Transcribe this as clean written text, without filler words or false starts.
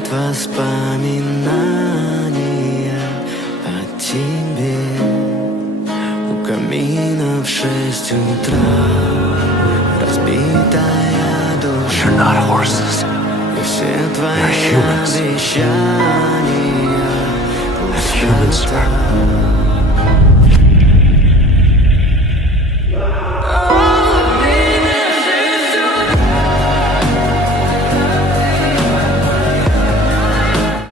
летят воспоминания о тебе. У камина в 6 утра разбитая душа. You're not horses. И все твои You're humans. обещания And humans are